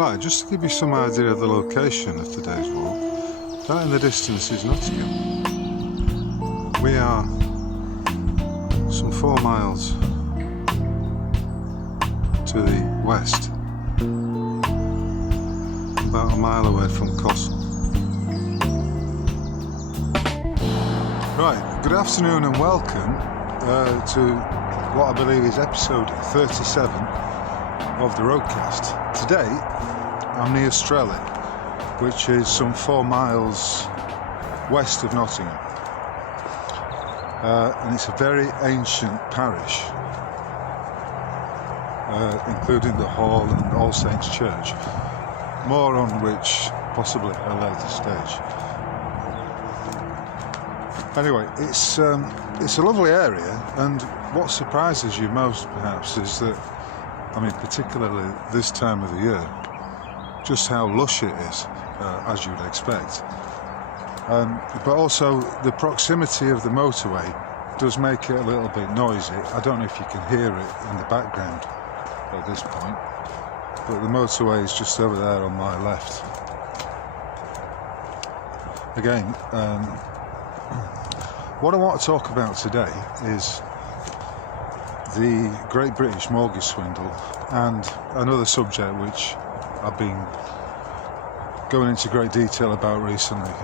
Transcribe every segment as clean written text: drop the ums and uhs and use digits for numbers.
Right, just to give you some idea of the location of today's walk, that in the distance is Nottingham. We are some 4 miles to the west, about a mile away from Castle. Right, good afternoon and welcome to what I believe is episode 37 of the Roadcast. Today I'm near Strelly, which is some 4 miles west of Nottingham, and it's a very ancient parish, including the Hall and All Saints Church, more on which possibly at a later stage. Anyway, it's a lovely area, and what surprises you most perhaps is that, I mean, particularly this time of the year, just how lush it is, as you'd expect. But also the proximity of the motorway does make it a little bit noisy. I don't know if you can hear it in the background at this point, but the motorway is just over there on my left. Again, what I want to talk about today is the Great British Mortgage Swindle and another subject which I've been going into great detail about recently,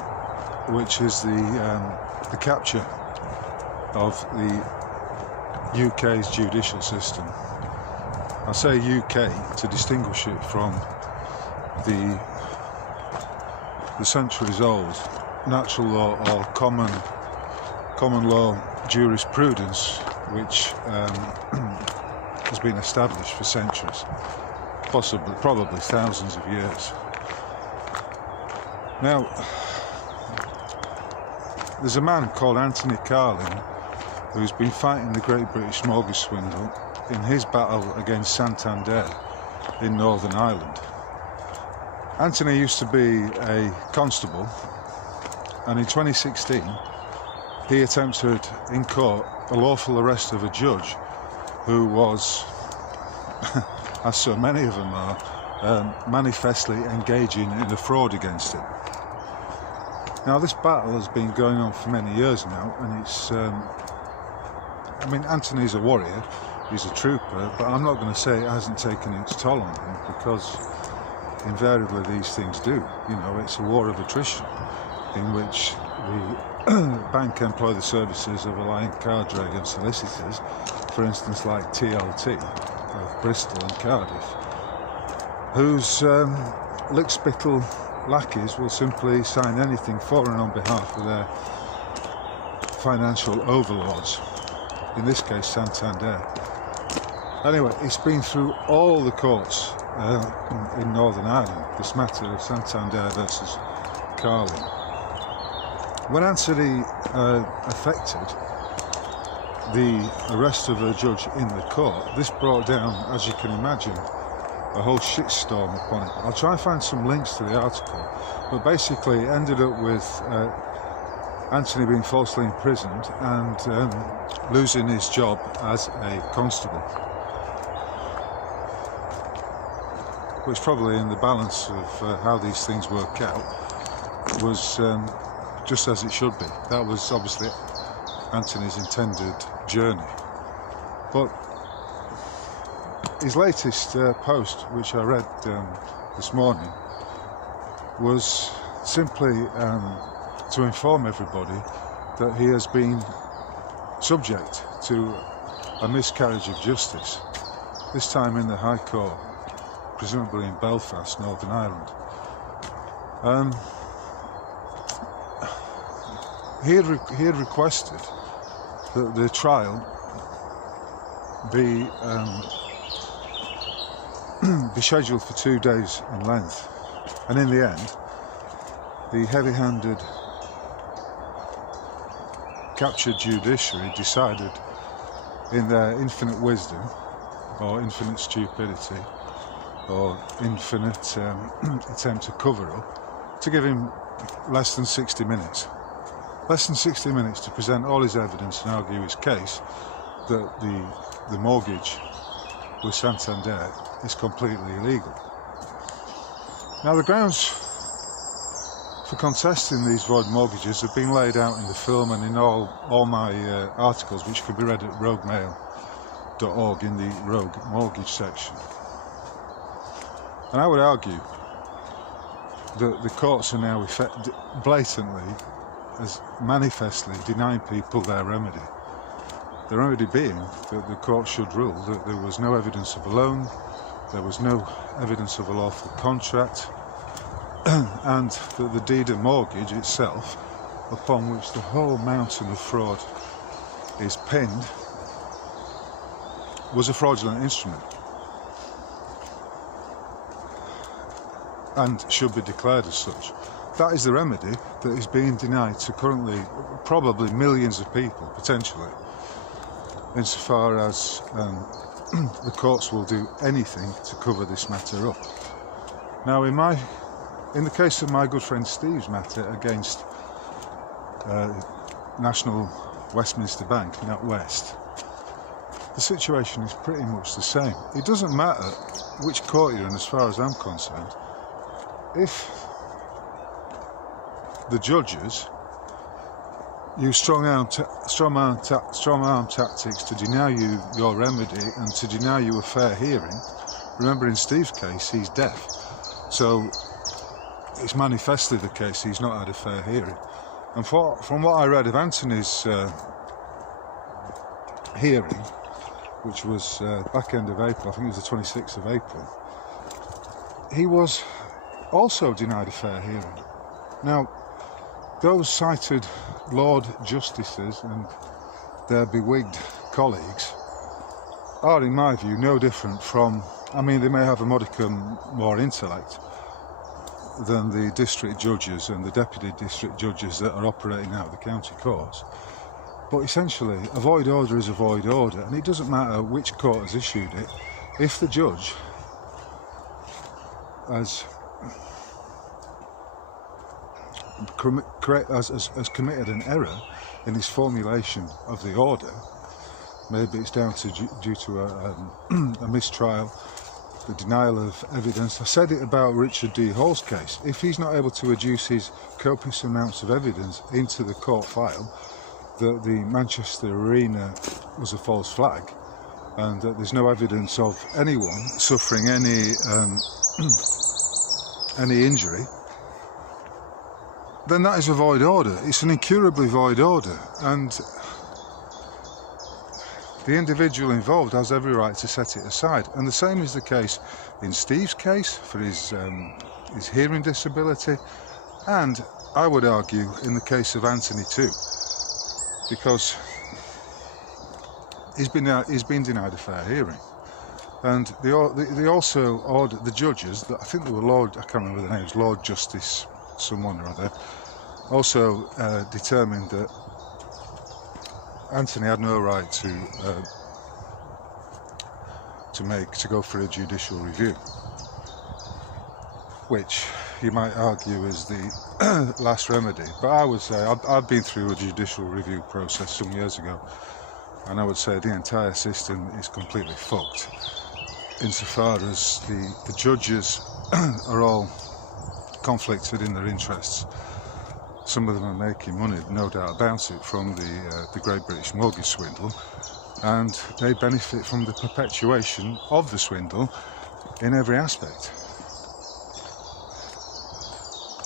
which is the capture of the UK's judicial system. I say UK to distinguish it from the centuries old natural law or common law jurisprudence, which has been established for centuries, probably thousands of years. Now, there's a man called Anthony Carlin who's been fighting the Great British Mortgage Swindle in his battle against Santander in Northern Ireland. Anthony used to be a constable, and in 2016 he attempted in court a lawful arrest of a judge who was, as so many of them are, manifestly engaging in a fraud against him. Now, this battle has been going on for many years now, and it's, I mean, Anthony's a warrior, he's a trooper, but I'm not going to say it hasn't taken its toll on him, because invariably these things do. You know, it's a war of attrition in which the bank employ the services of a lying card trade and solicitors, for instance like TLT of Bristol and Cardiff, whose lickspittle lackeys will simply sign anything for and on behalf of their financial overlords, in this case Santander. Anyway, it's been through all the courts in Northern Ireland, this matter of Santander versus Carlin. When Anthony effected the arrest of a judge in the court, this brought down, as you can imagine, a whole shitstorm upon it. I'll try and find some links to the article, but basically it ended up with Anthony being falsely imprisoned and losing his job as a constable, which probably, in the balance of how these things work out, was just as it should be. That was obviously Anthony's intended journey. But his latest post, which I read this morning, was simply to inform everybody that he has been subject to a miscarriage of justice, this time in the High Court, presumably in Belfast, Northern Ireland. He had requested that the trial be scheduled for 2 days in length, and in the end, the heavy-handed captured judiciary decided, in their infinite wisdom, or infinite stupidity, or infinite attempt to cover up, to give him less than 60 minutes. Less than 60 minutes to present all his evidence and argue his case that the mortgage with Santander is completely illegal. Now, the grounds for contesting these void mortgages have been laid out in the film and in all my articles, which can be read at roguemail.org in the Rogue Mortgage section. And I would argue that the courts are now blatantly, as manifestly, denying people their remedy. The remedy being that the court should rule that there was no evidence of a loan, there was no evidence of a lawful contract, and that the deed of mortgage itself, upon which the whole mountain of fraud is pinned, was a fraudulent instrument and should be declared as such. That is the remedy that is being denied to currently probably millions of people, potentially, insofar as the courts will do anything to cover this matter up. Now, in the case of my good friend Steve's matter against National Westminster Bank, NatWest, the situation is pretty much the same. It doesn't matter which court you're in, as far as I'm concerned. If the judges use strong arm tactics to deny you your remedy and to deny you a fair hearing, remember in Steve's case he's deaf, so it's manifestly the case he's not had a fair hearing. And from what I read of Anthony's hearing, which was back end of April, I think it was the 26th of April, he was also denied a fair hearing. Now, those cited Lord Justices and their bewigged colleagues are, in my view, no different from, I mean, they may have a modicum more intellect than the district judges and the deputy district judges that are operating out of the county courts. But essentially, a void order is a void order, and it doesn't matter which court has issued it. If the judge has committed an error in his formulation of the order, maybe it's down to due to a mistrial, the denial of evidence. I said it about Richard D. Hall's case. If he's not able to adduce his copious amounts of evidence into the court file that the Manchester Arena was a false flag and that there's no evidence of anyone suffering any injury, then that is a void order. It's an incurably void order, and the individual involved has every right to set it aside. And the same is the case in Steve's case for his hearing disability, and I would argue in the case of Anthony too, because he's been denied a fair hearing. And they also ordered the judges, I think they were I can't remember the names, Lord Justice someone or other, also determined that Anthony had no right to go for a judicial review, which you might argue is the last remedy. But I would say I've been through a judicial review process some years ago, and I would say the entire system is completely fucked, insofar as the judges are all conflicted in their interests. Some of them are making money, no doubt about it, from the Great British Mortgage swindle, and they benefit from the perpetuation of the swindle in every aspect.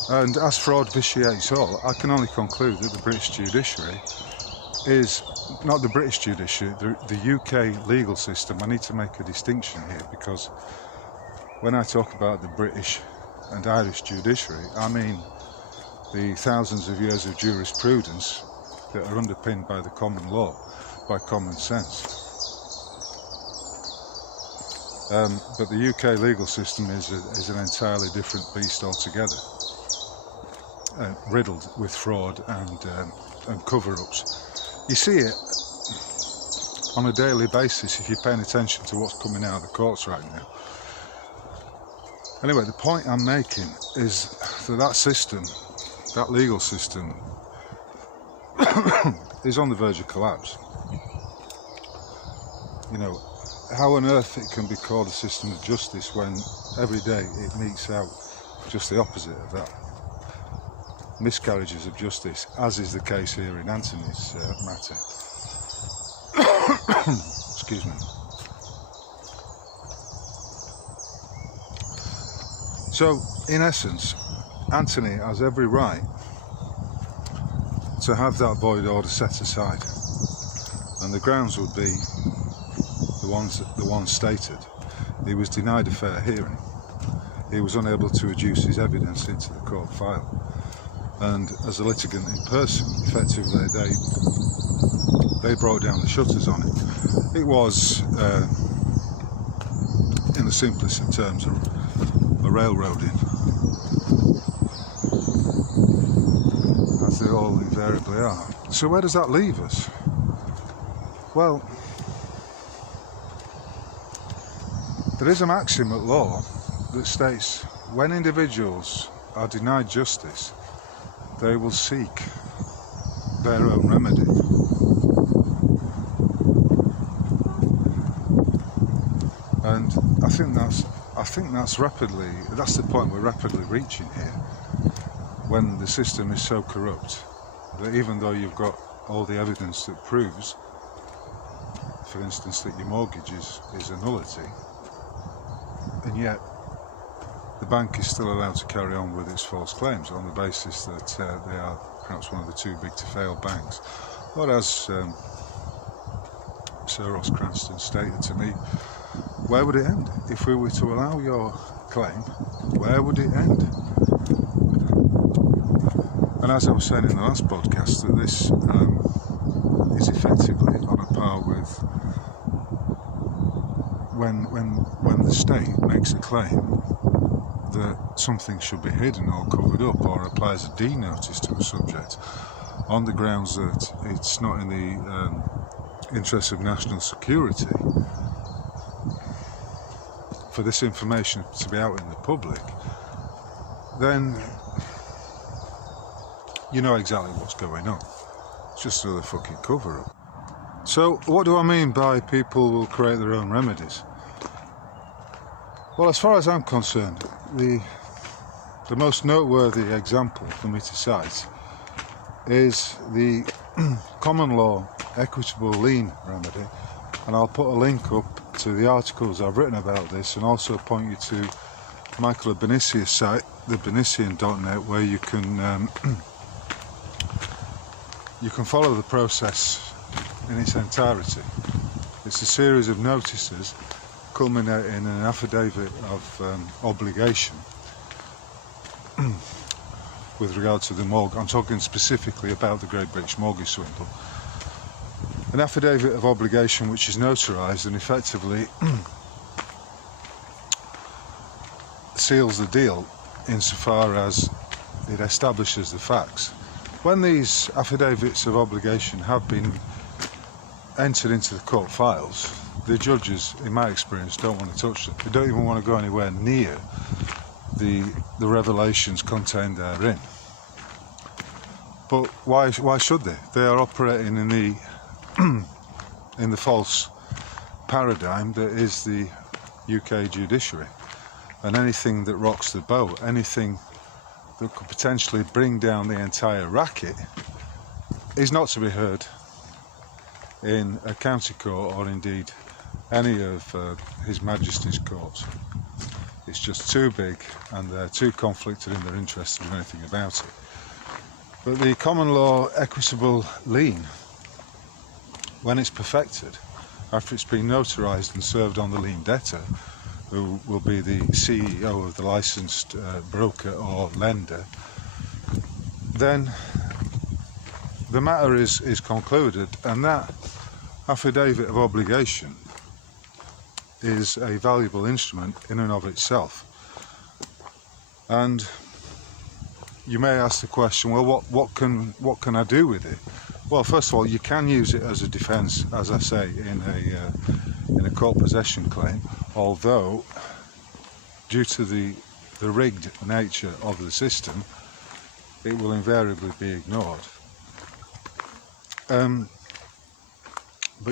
And as fraud vitiates all, I can only conclude that the British judiciary is not the British judiciary, the UK legal system. I need to make a distinction here, because when I talk about the British and Irish judiciary, I mean the thousands of years of jurisprudence that are underpinned by the common law, by common sense. But the UK legal system is an entirely different beast altogether, riddled with fraud and cover-ups. You see it on a daily basis if you're paying attention to what's coming out of the courts right now. Anyway, the point I'm making is that system, that legal system, is on the verge of collapse. You know, how on earth it can be called a system of justice when every day it metes out just the opposite of that. Miscarriages of justice, as is the case here in Anthony's matter. Excuse me. So, in essence, Anthony has every right to have that void order set aside, and the grounds would be the ones stated. He was denied a fair hearing. He was unable to adduce his evidence into the court file, and as a litigant in person, effectively they brought down the shutters on it. It was, in the simplest of terms, a railroading, as they all invariably are. So where does that leave us? Well, there is a maxim at law that states when individuals are denied justice, they will seek their own remedy. And I think that's the point we're rapidly reaching here, when the system is so corrupt that even though you've got all the evidence that proves, for instance, that your mortgage is a nullity, and yet the bank is still allowed to carry on with its false claims on the basis that they are perhaps one of the too big to fail banks. Or as Sir Ross Cranston stated to me, where would it end? If we were to allow your claim, where would it end? And as I was saying in the last podcast, that this is effectively on a par with when the state makes a claim that something should be hidden or covered up, or applies a D notice to a subject on the grounds that it's not in the interests of national security for this information to be out in the public, then you know exactly what's going on. It's just another fucking cover-up. So what do I mean by people will create their own remedies? Well, as far as I'm concerned, the most noteworthy example for me to cite is the common law equitable lien remedy, and I'll put a link up to the articles I've written about this, and also point you to Michael Benisia's site, thebenisian.net, where you can follow the process in its entirety. It's a series of notices culminating in an affidavit of obligation with regard to the mortgage. I'm talking specifically about the Great British Mortgage Swindle. An affidavit of obligation which is notarised and effectively seals the deal insofar as it establishes the facts. When these affidavits of obligation have been entered into the court files, the judges, in my experience, don't want to touch them. They don't even want to go anywhere near the revelations contained therein. But why should they? They are operating in the false paradigm that is the UK judiciary, and anything that rocks the boat, anything that could potentially bring down the entire racket, is not to be heard in a county court or indeed any of His Majesty's courts. It's just too big, and they're too conflicted in their interests to do anything about it. But the common law equitable lien, when it's perfected, after it's been notarised and served on the lien debtor, who will be the CEO of the licensed broker or lender, then the matter is concluded, and that affidavit of obligation is a valuable instrument in and of itself. And you may ask the question, well, what can I do with it? Well, first of all, you can use it as a defence, as I say, in a court possession claim, although due to the rigged nature of the system, it will invariably be ignored. But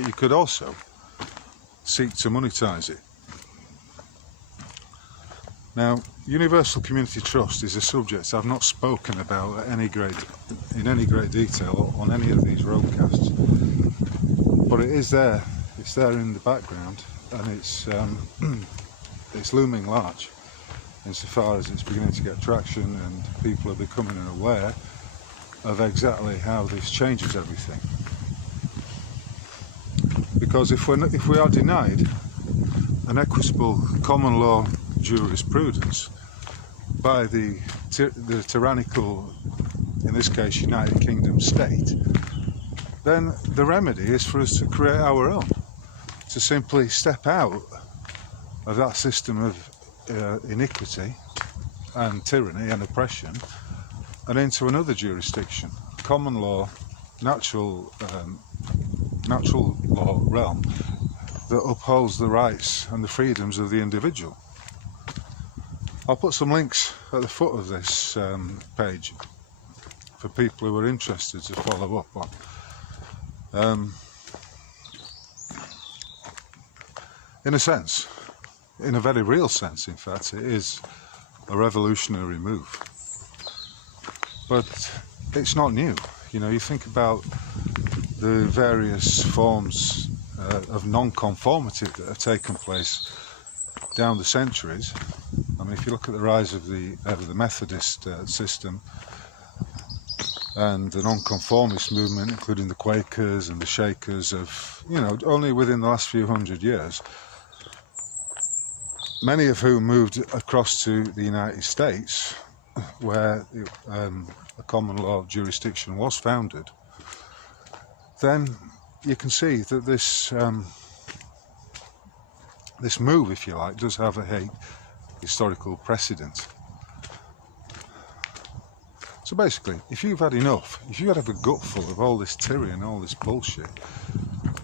you could also seek to monetise it. Now, universal community trust is a subject I've not spoken about in any great detail on any of these roadcasts, but it is there. It's there in the background, and it's looming large insofar as it's beginning to get traction and people are becoming aware of exactly how this changes everything. Because if we are denied an equitable common law jurisprudence by the tyrannical, in this case United Kingdom state, then the remedy is for us to create our own, to simply step out of that system of iniquity and tyranny and oppression and into another jurisdiction, common law, natural law realm that upholds the rights and the freedoms of the individual. I'll put some links at the foot of this page for people who are interested to follow up on. In a sense, in a very real sense, in fact, it is a revolutionary move. But it's not new. You know, you think about the various forms of non-conformity that have taken place down the centuries. I mean, if you look at the rise of the Methodist system and the non-conformist movement, including the Quakers and the Shakers, of, you know, only within the last few hundred years, many of whom moved across to the United States, where a common law jurisdiction was founded, then you can see that this move, if you like, does have a historical precedent. So basically, if you've had enough, if you have a gutful of all this tyranny and all this bullshit,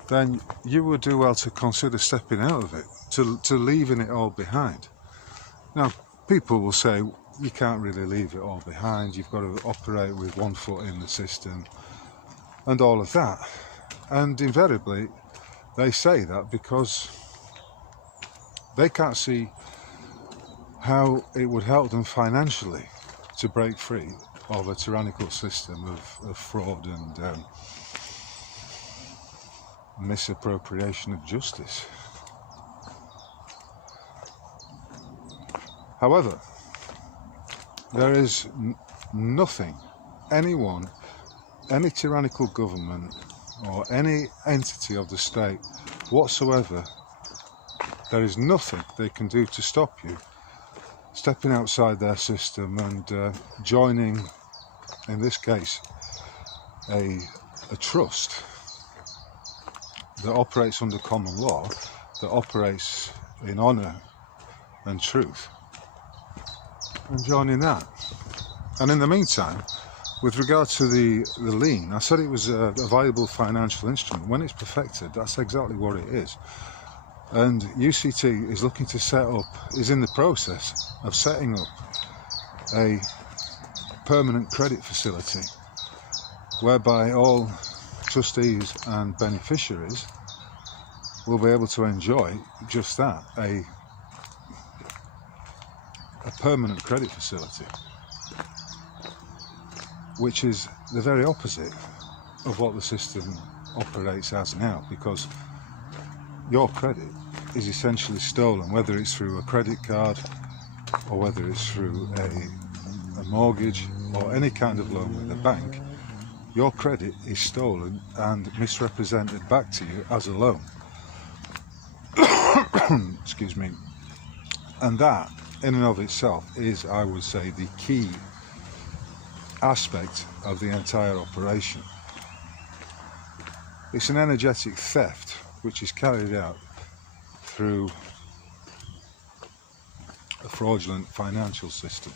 then you would do well to consider stepping out of it, to leaving it all behind. Now, people will say, you can't really leave it all behind, you've got to operate with one foot in the system, and all of that. And invariably, they say that because they can't see how it would help them financially to break free of a tyrannical system of fraud and misappropriation of justice. However, there is nothing, anyone, any tyrannical government or any entity of the state whatsoever, there is nothing they can do to stop you stepping outside their system and joining, in this case, a trust that operates under common law, that operates in honour and truth, and joining that. And in the meantime, with regard to the lien, I said it was a viable financial instrument. When it's perfected, that's exactly what it is. And UCT is looking to set up, is in the process of setting up a permanent credit facility whereby all trustees and beneficiaries will be able to enjoy just that, a permanent credit facility, which is the very opposite of what the system operates as now, because your credit is essentially stolen, whether it's through a credit card or whether it's through a mortgage or any kind of loan with a bank. Your credit is stolen and misrepresented back to you as a loan. Excuse me. And that, in and of itself, is, I would say, the key aspect of the entire operation. It's an energetic theft which is carried out through a fraudulent financial system,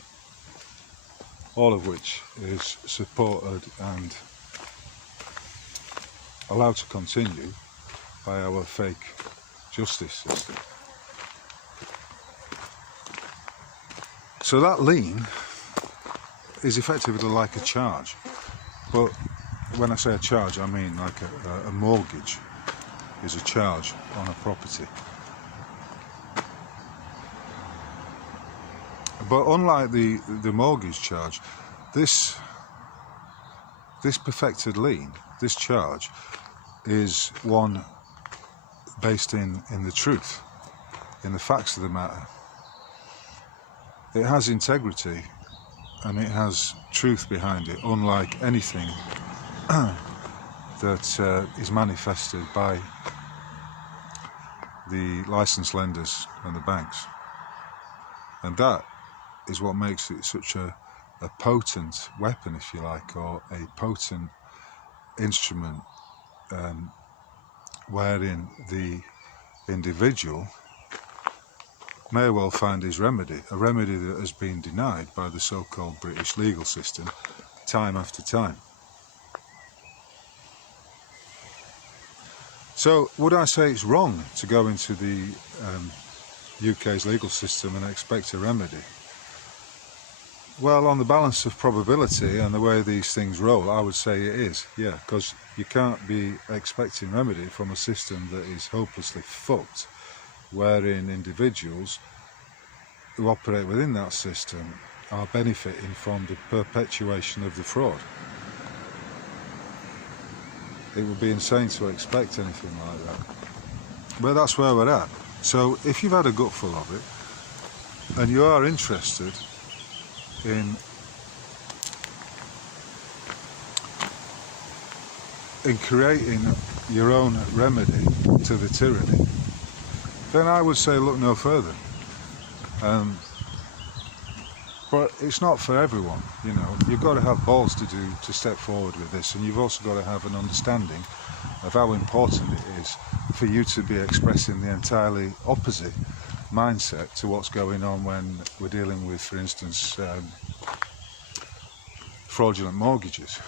all of which is supported and allowed to continue by our fake justice system. So that lien is effectively like a charge, but when I say a charge, I mean like a mortgage is a charge on a property. But unlike the mortgage charge, this perfected lien, this charge, is one based in the truth, in the facts of the matter. It has integrity and it has truth behind it, unlike anything that is manifested by the licensed lenders and the banks. And that is what makes it such a potent weapon, if you like, or a potent instrument, wherein the individual may well find his remedy, a remedy that has been denied by the so-called British legal system time after time. So would I say it's wrong to go into the UK's legal system and expect a remedy? Well, on the balance of probability and the way these things roll, I would say it is, yeah, because you can't be expecting remedy from a system that is hopelessly fucked, wherein individuals who operate within that system are benefiting from the perpetuation of the fraud. It would be insane to expect anything like that. But that's where we're at. So if you've had a gutful of it, and you are interested in creating your own remedy to the tyranny, then I would say look no further. But it's not for everyone, you know. You've got to have balls to step forward with this, and you've also got to have an understanding of how important it is for you to be expressing the entirely opposite mindset to what's going on when we're dealing with, for instance, fraudulent mortgages.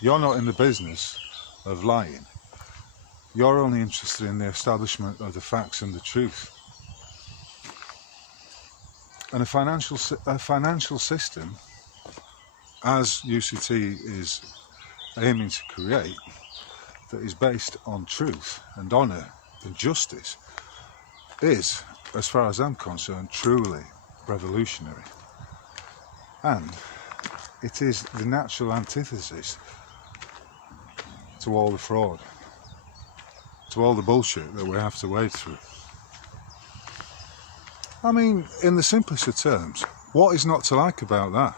You're not in the business of lying. You're only interested in the establishment of the facts and the truth. And a financial system, as UCT is aiming to create, that is based on truth and honour and justice, is, as far as I'm concerned, truly revolutionary. And it is the natural antithesis to all the fraud, to all the bullshit that we have to wade through. I mean, in the simplest of terms, what is not to like about that?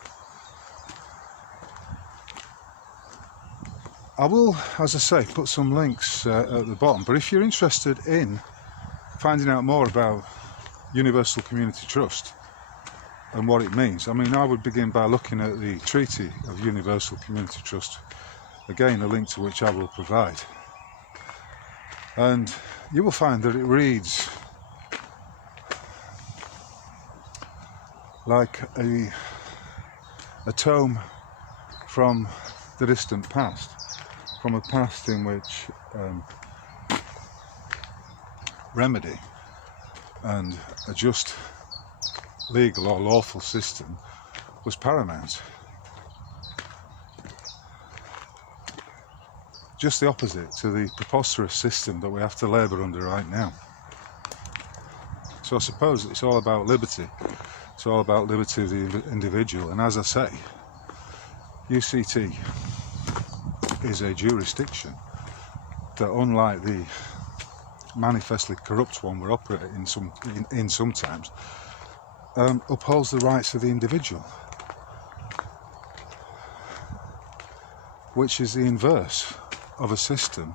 I will, as I say, put some links at the bottom, but if you're interested in finding out more about Universal Community Trust and what it means, I mean, I would begin by looking at the Treaty of Universal Community Trust, again a link to which I will provide, and you will find that it reads like a tome from the distant past, from a past in which remedy and a just legal or lawful system was paramount. Just the opposite to the preposterous system that we have to labour under right now. So I suppose it's all about liberty. It's all about liberty of the individual, and as I say, UCT is a jurisdiction that, unlike the manifestly corrupt one we're operating in sometimes, upholds the rights of the individual, which is the inverse of a system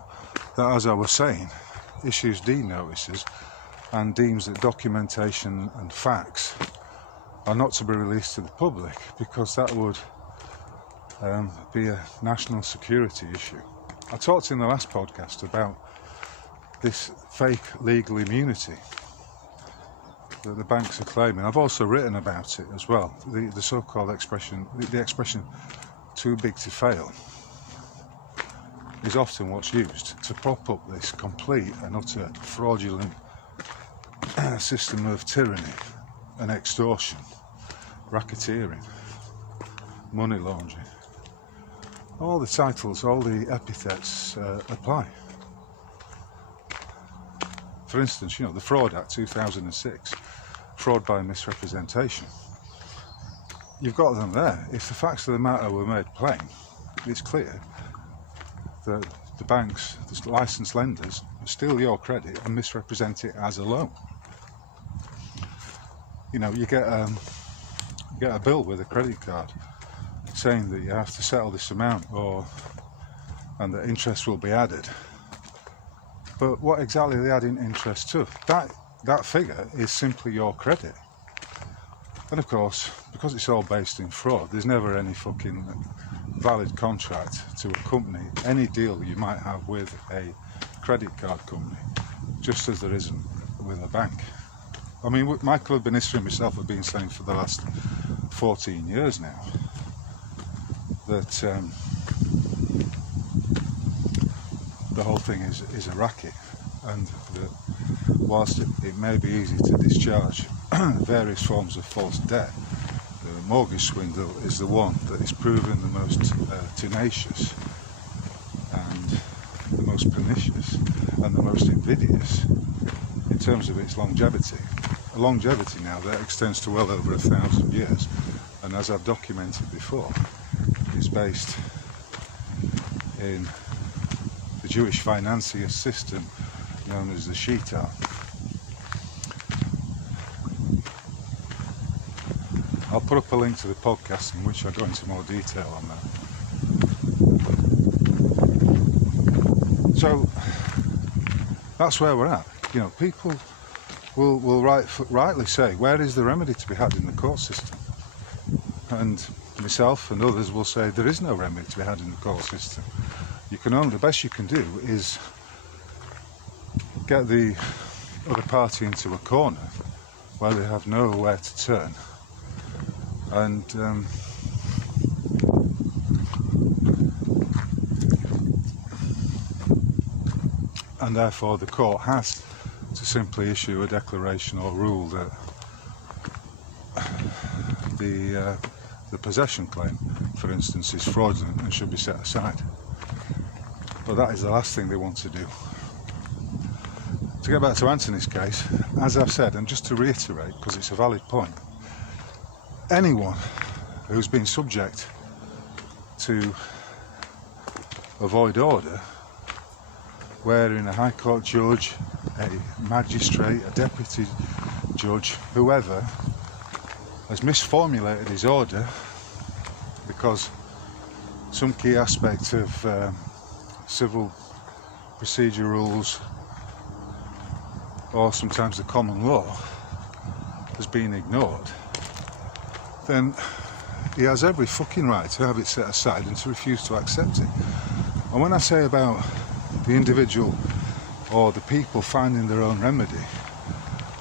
that, as I was saying, issues D notices and deems that documentation and facts are not to be released to the public because that would be a national security issue. I talked in the last podcast about this fake legal immunity that the banks are claiming. I've also written about it as well. The so-called expression, the expression "too big to fail," is often what's used to prop up this complete and utter fraudulent system of tyranny and extortion, racketeering, money laundering. All the titles, all the epithets apply. For instance, you know, the Fraud Act 2006 fraud by misrepresentation. You've got them there. If the facts of the matter were made plain, it's clear that the banks, the licensed lenders, steal your credit and misrepresent it as a loan. You know, you get a bill with a credit card saying that you have to settle this amount, and that interest will be added. But what exactly are they adding interest to? That figure is simply your credit. And of course, because it's all based in fraud, there's never any fucking valid contract to accompany any deal you might have with a credit card company, just as there isn't with a bank. I mean, Michael Benissa and myself have been saying for the last 14 years now that the whole thing is a racket, and that whilst it may be easy to discharge various forms of false debt, the mortgage swindle is the one that is proven the most tenacious and the most pernicious and the most invidious in terms of its longevity. A longevity now that extends to well over 1,000 years, and as I've documented before, is based in the Jewish financier system known as the Shita. I'll put up a link to the podcast in which I go into more detail on that. So that's where we're at. You know, people will rightly say, where is the remedy to be had in the court system? And myself and others will say there is no remedy to be had in the court system. The best you can do is get the other party into a corner where they have nowhere to turn, and therefore the court has to simply issue a declaration or rule that the possession claim, for instance, is fraudulent and should be set aside. But that is the last thing they want to do. To get back to Anthony's case, as I've said, and just to reiterate, because it's a valid point, anyone who's been subject to a void order, wherein a High Court judge, a magistrate, a deputy judge, whoever, has misformulated his order because some key aspect of civil procedure rules, or sometimes the common law, has been ignored, then he has every fucking right to have it set aside and to refuse to accept it. And when I say about the individual or the people finding their own remedy,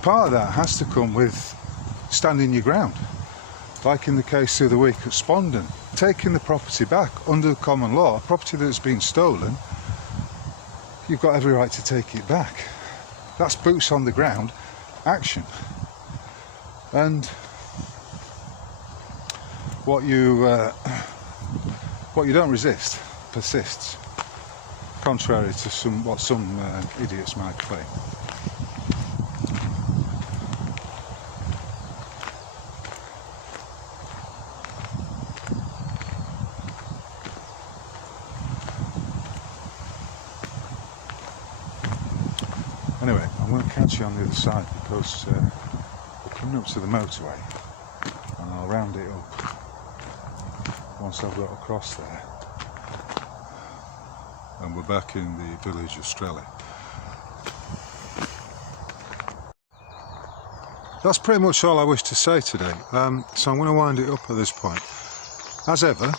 part of that has to come with standing your ground. Like in the case the other week at Spondon, taking the property back under common law, property that's been stolen, you've got every right to take it back. That's boots on the ground action. And what you don't resist persists, contrary to what some idiots might claim. Anyway, I'm going to catch you on the other side because we're coming up to the motorway, and I'll round it up once I've got across there, and we're back in the village of Strelly. That's pretty much all I wish to say today, so I'm going to wind it up at this point. As ever,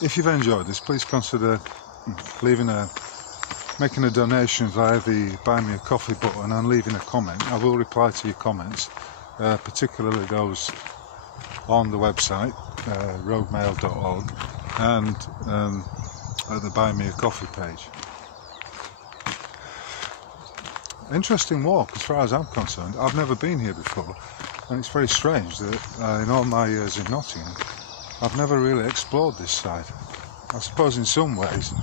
if you've enjoyed this, please consider making a donation via the Buy Me a Coffee button and leaving a comment. I will reply to your comments, particularly those on the website, roadmail.org, and at the Buy Me a Coffee page. Interesting walk as far as I'm concerned. I've never been here before, and it's very strange that in all my years in Nottingham I've never really explored this side. I suppose in some ways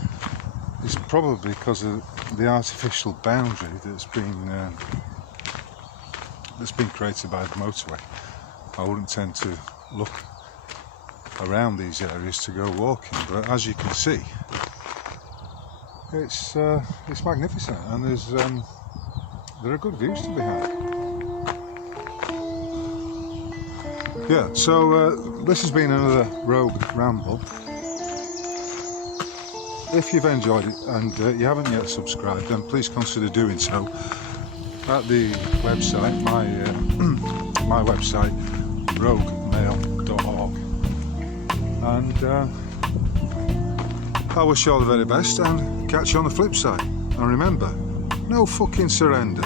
it's probably because of the artificial boundary that's that's been created by the motorway. I wouldn't tend to look around these areas to go walking, but as you can see, it's magnificent, and there are good views to be had. Yeah, so this has been another Rogue Ramble. If you've enjoyed it and you haven't yet subscribed, then please consider doing so at the website, my website, roguemail.org. And I wish you all the very best, and catch you on the flip side. And remember, no fucking surrender.